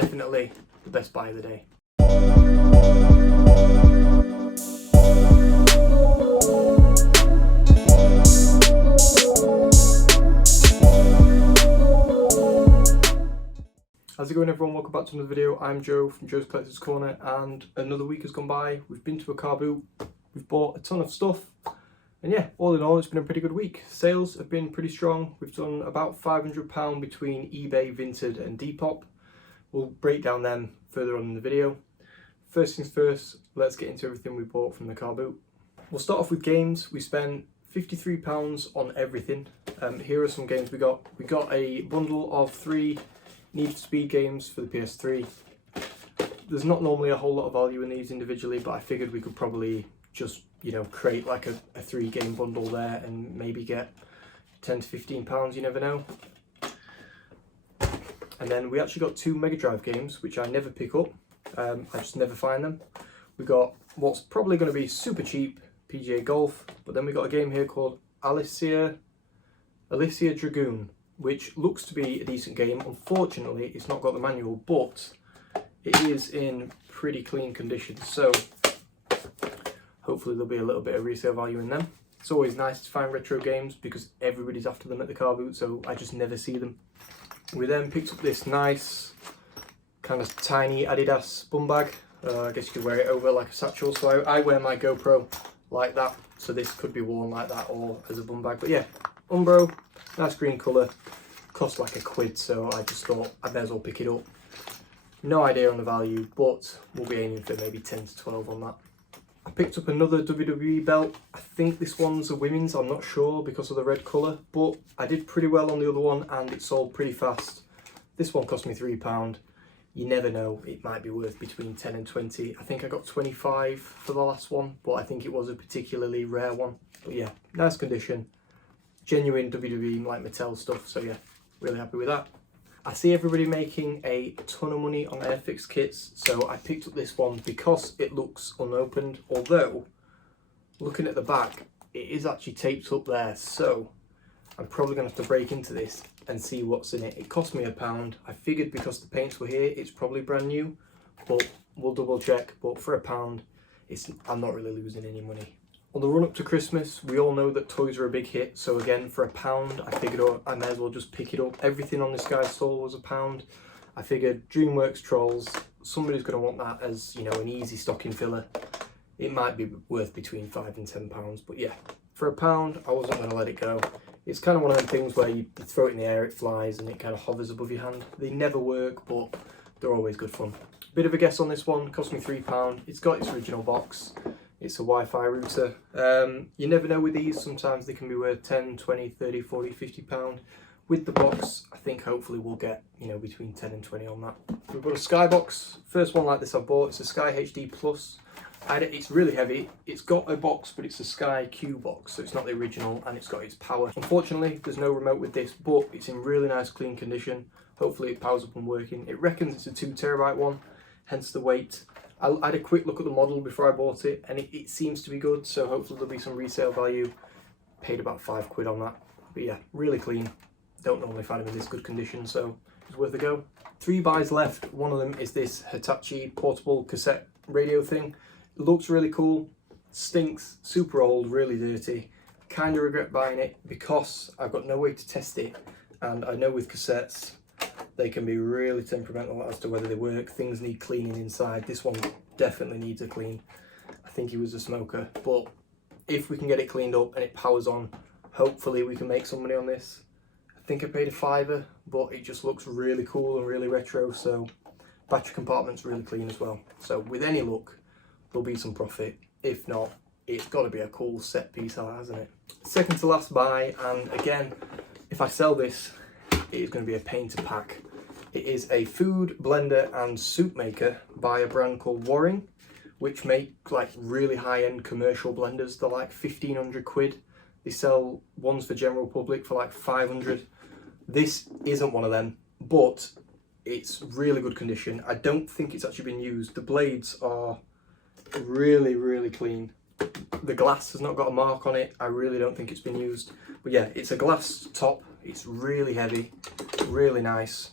definitely the best buy of the day. How's it going, everyone? Welcome back to another video. I'm Joe from Joe's Collector's Corner, and another week has gone by. We've been to a car boot, we've bought a ton of stuff, and yeah, all in all, it's been a pretty good week. Sales have been pretty strong. We've done about £500 between eBay, Vinted and Depop. We'll break down them further on in the video. First things first, let's get into everything we bought from the car boot. We'll start off with games. We spent £53 on everything. Here are some games we got. We got a bundle of 3 Need for Speed games for the PS3. There's not normally a whole lot of value in these individually, but I figured we could probably just, create like a 3-game bundle there and maybe get £10 to £15, you never know. And then we actually got 2 Mega Drive games, which I never pick up. I just never find them. We got what's probably going to be super cheap, PGA Golf, but then we got a game here called Alicia Dragoon, which looks to be a decent game. Unfortunately, it's not got the manual, but it is in pretty clean condition, so hopefully there'll be a little bit of resale value in them. It's always nice to find retro games because everybody's after them at the car boot, so I just never see them. We then picked up this nice kind of tiny Adidas bum bag. I guess you could wear it over like a satchel, so I wear my GoPro like that, so this could be worn like that or as a bum bag. But yeah, Umbro, nice green colour, cost like £1, so I just thought I may as well pick it up. No idea on the value, but we'll be aiming for maybe 10 to 12 on that. I picked up another WWE belt. I think this one's a women's, I'm not sure because of the red colour, but I did pretty well on the other one and it sold pretty fast. This one cost me £3. You never know, it might be worth between 10 and 20. I think I got 25 for the last one, but I think it was a particularly rare one. But yeah, nice condition. Genuine WWE like Mattel stuff, so yeah, really happy with that. I see everybody making a ton of money on Airfix kits, so I picked up this one because it looks unopened, although looking at the back it is actually taped up there, so I'm probably going to have to break into this and see what's in it. It cost me £1. I figured because the paints were here it's probably brand new, but we'll double check. But for £1, I'm not really losing any money. On the run up to Christmas, we all know that toys are a big hit, so again for £1 I figured I may as well just pick it up. Everything on this guy's stall was £1. I figured DreamWorks Trolls, somebody's going to want that as an easy stocking filler. It might be worth between £5 and £10, but yeah, for £1 I wasn't going to let it go. It's kind of one of them things where you throw it in the air, it flies and it kind of hovers above your hand. They never work, but they're always good fun. Bit of a guess on this one, cost me £3. It's got its original box. It's a Wi-Fi router. You never know with these, sometimes they can be worth 10, 20, 30, 40, £50. With the box, I think hopefully we'll get, between 10 and 20 on that. We've got a Skybox. First one like this I bought, it's a Sky HD Plus. It's really heavy. It's got a box, but it's a Sky Q box, so it's not the original, and it's got its power. Unfortunately, there's no remote with this, but it's in really nice clean condition. Hopefully it powers up and working. It reckons it's a 2TB one, hence the weight. I had a quick look at the model before I bought it, and it seems to be good, so hopefully there'll be some resale value. Paid about £5 on that, but yeah, really clean. Don't normally find them in this good condition, so it's worth a go. 3 buys left. One of them is this Hitachi portable cassette radio thing. It looks really cool, stinks, super old, really dirty. Kind of regret buying it because I've got no way to test it, and I know with cassettes they can be really temperamental as to whether they work. Things need cleaning inside. This one definitely needs a clean. I think he was a smoker, but if we can get it cleaned up and it powers on, hopefully we can make some money on this. I think I paid £5, but it just looks really cool and really retro, so battery compartment's really clean as well. So with any luck, there'll be some profit. If not, it's got to be a cool set piece, hasn't it? Second to last buy, and again, if I sell this, it is going to be a pain to pack. It is a food blender and soup maker by a brand called Waring, which make like really high-end commercial blenders. They're like 1,500 quid. They sell ones for general public for like 500. This isn't one of them, but it's really good condition. I don't think it's actually been used. The blades are really, really clean. The glass has not got a mark on it. I really don't think it's been used. But yeah, it's a glass top. It's really heavy, really nice.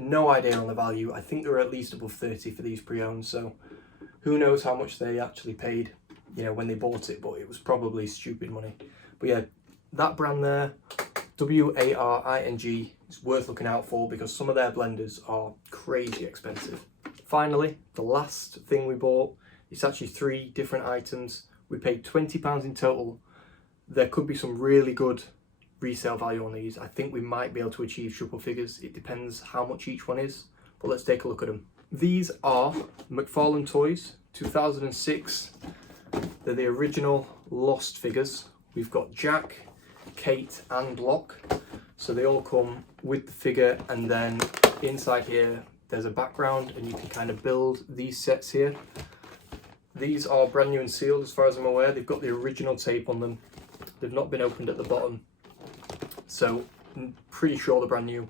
no idea on the value. I think they were at least above 30 for these pre-owned, so who knows how much they actually paid, you know, when they bought it, but it was probably stupid money. But yeah, that brand there, Waring, is worth looking out for because some of their blenders are crazy expensive. Finally, the last thing we bought, it's actually 3 different items. We paid £20 in total. There could be some really good resale value on these. I think we might be able to achieve triple figures. It depends how much each one is, but let's take a look at them. These are McFarlane Toys 2006. They're the original Lost figures. We've got Jack, Kate and Locke. So they all come with the figure, and then inside here there's a background and you can kind of build these sets here. These are brand new and sealed as far as I'm aware. They've got the original tape on them. They've not been opened at the bottom. So I'm pretty sure they're brand new.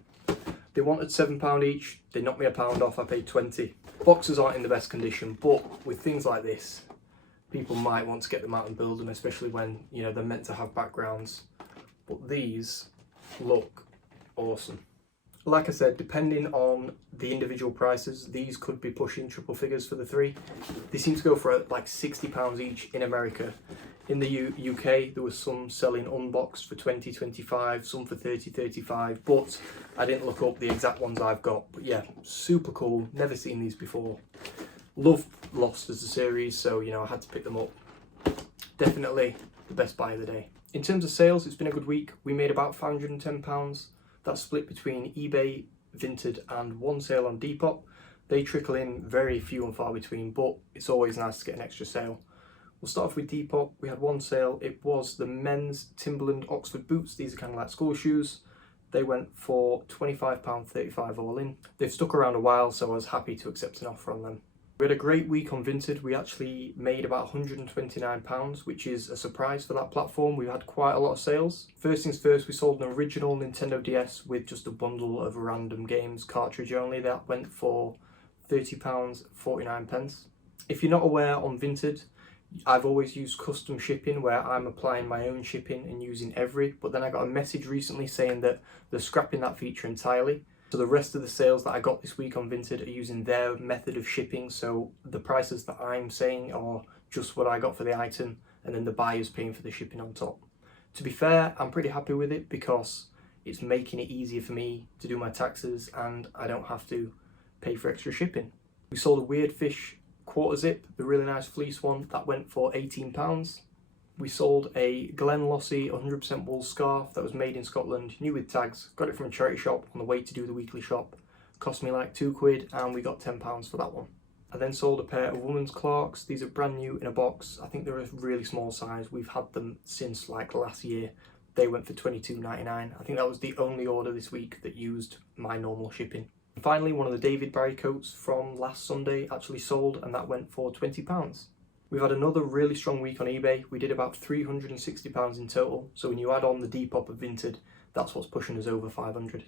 They wanted £7 each. They knocked me £1 off. I paid 20. Boxes aren't in the best condition, but with things like this, people might want to get them out and build them, especially when, you know, they're meant to have backgrounds. But these look awesome. Like I said, depending on the individual prices, these could be pushing triple figures for the 3. They seem to go for like £60 each in America. In the UK, there was some selling unboxed for 20, 25, some for 30, 35, but I didn't look up the exact ones I've got. But yeah, super cool. Never seen these before. Love Lost as a series, so, you know, I had to pick them up. Definitely the best buy of the day. In terms of sales, it's been a good week. We made about £510. That's split between eBay, Vinted and one sale on Depop. They trickle in very few and far between, but it's always nice to get an extra sale. We'll start off with Depop. We had one sale. It was the men's Timberland Oxford boots. These are kind of like school shoes. They went for £25.35 all in. They've stuck around a while, so I was happy to accept an offer on them. We had a great week on Vinted. We actually made about £129, which is a surprise for that platform. We had quite a lot of sales. First things first, we sold an original Nintendo DS with just a bundle of random games, cartridge only. That went for £30.49. If you're not aware, on Vinted, I've always used custom shipping where I'm applying my own shipping and using Every, but then I got a message recently saying that they're scrapping that feature entirely. So the rest of the sales that I got this week on Vinted are using their method of shipping, so the prices that I'm saying are just what I got for the item, and then the buyer's paying for the shipping on top. To be fair, I'm pretty happy with it because it's making it easier for me to do my taxes and I don't have to pay for extra shipping. We sold a Weird Fish quarter zip, the really nice fleece one, that went for £18. We sold a Glen Lossy 100% wool scarf that was made in Scotland, new with tags. Got it from a charity shop on the way to do the weekly shop. Cost me like £2 and we got £10 for that one. I then sold a pair of women's Clarks. These are brand new in a box. I think they're a really small size. We've had them since like last year. They went for £22.99. I think that was the only order this week that used my normal shipping. Finally, one of the David Barry coats from last Sunday actually sold, and that went for £20. We've had another really strong week on eBay. We did about £360 in total. So when you add on the Depop and Vinted, that's what's pushing us over 500.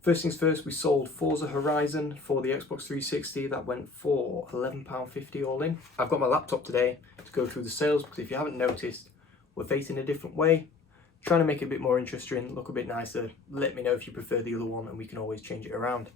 First things first, we sold Forza Horizon for the Xbox 360. That went for £11.50 all in. I've got my laptop today to go through the sales because if you haven't noticed, we're facing a different way. Trying to make it a bit more interesting, look a bit nicer. Let me know if you prefer the other one and we can always change it around.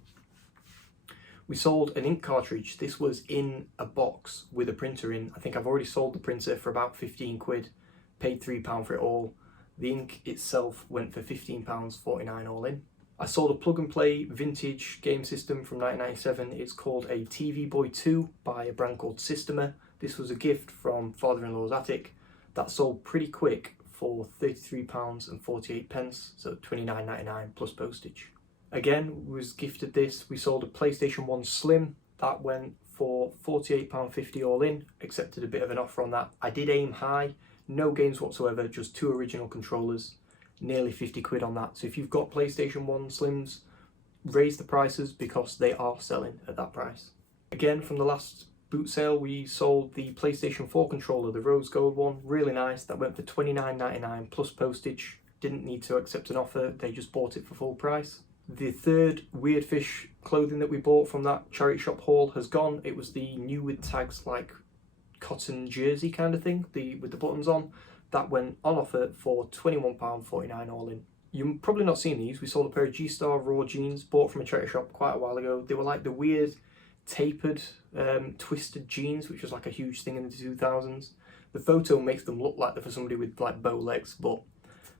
We sold an ink cartridge. This was in a box with a printer in. I think I've already sold the printer for about £15, paid £3 for it all. The ink itself went for £15.49 all in. I sold a plug and play vintage game system from 1997. It's called a TV Boy 2 by a brand called Systemer. This was a gift from father-in-law's attic. That sold pretty quick for £33.48, so £29.99 plus postage. Again, was gifted this. We sold a PlayStation 1 Slim. That went for £48.50 all in. Accepted a bit of an offer on that. I did aim high. No games whatsoever, just 2 original controllers. Nearly £50 on that. So if you've got PlayStation 1 Slims, raise the prices because they are selling at that price. Again, from the last boot sale, we sold the PlayStation 4 controller, the rose gold one. Really nice. That went for £29.99 plus postage. Didn't need to accept an offer. They just bought it for full price. The third Weird Fish clothing that we bought from that charity shop haul has gone. It was the new with tags like cotton jersey kind of thing, with the buttons on. That went on offer for £21.49 all in. You've probably not seen these. We sold a pair of G-Star Raw jeans, bought from a charity shop quite a while ago. They were like the weird, tapered, twisted jeans, which was like a huge thing in the 2000s. The photo makes them look like they're for somebody with like bow legs, but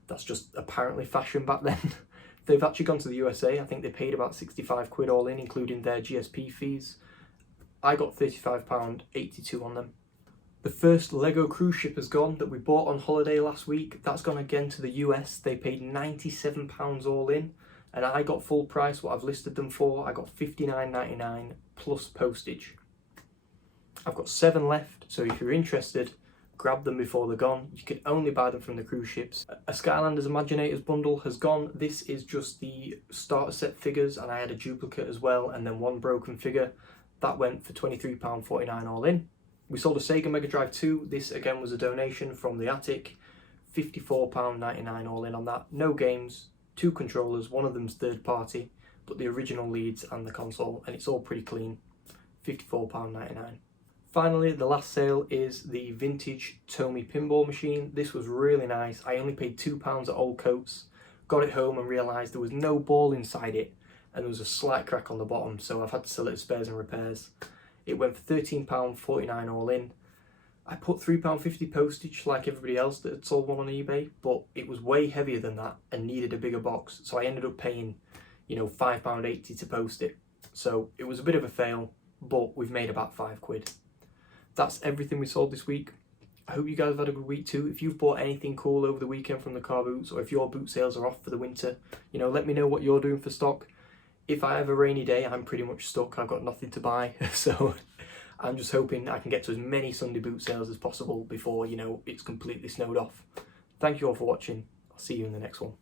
that's just apparently fashion back then. They've actually gone to the USA. I think they paid about 65 quid all in, including their GSP fees. I got £35.82 on them. The first Lego cruise ship has gone that we bought on holiday last week. That's gone again to the US. They paid £97 all in, and I got full price what I've listed them for. I got $59.99 plus postage. I've got 7 left, so if you're interested, grab them before they're gone. You can only buy them from the cruise ships. A Skylanders Imaginators bundle has gone. This is just the starter set figures, and I had a duplicate as well, and then 1 broken figure. That went for £23.49 all in. We sold a Sega Mega Drive 2. This again was a donation from the attic. £54.99 all in on that. No games, 2 controllers, one of them's third party, but the original leads and the console, and it's all pretty clean. £54.99. Finally, the last sale is the vintage Tomy pinball machine. This was really nice. I only paid £2 at Old Coats. Got it home and realised there was no ball inside it, and there was a slight crack on the bottom, so I've had to sell it as spares and repairs. It went for £13.49 all in. I put £3.50 postage like everybody else that had sold one on eBay, but it was way heavier than that and needed a bigger box, so I ended up paying, £5.80 to post it. So it was a bit of a fail, but we've made about £5. That's everything we sold this week. I hope you guys have had a good week too. If you've bought anything cool over the weekend from the car boots, or if your boot sales are off for the winter, let me know what you're doing for stock. If I have a rainy day, I'm pretty much stuck. I've got nothing to buy, so I'm just hoping I can get to as many Sunday boot sales as possible before, it's completely snowed off. Thank you all for watching. I'll see you in the next one.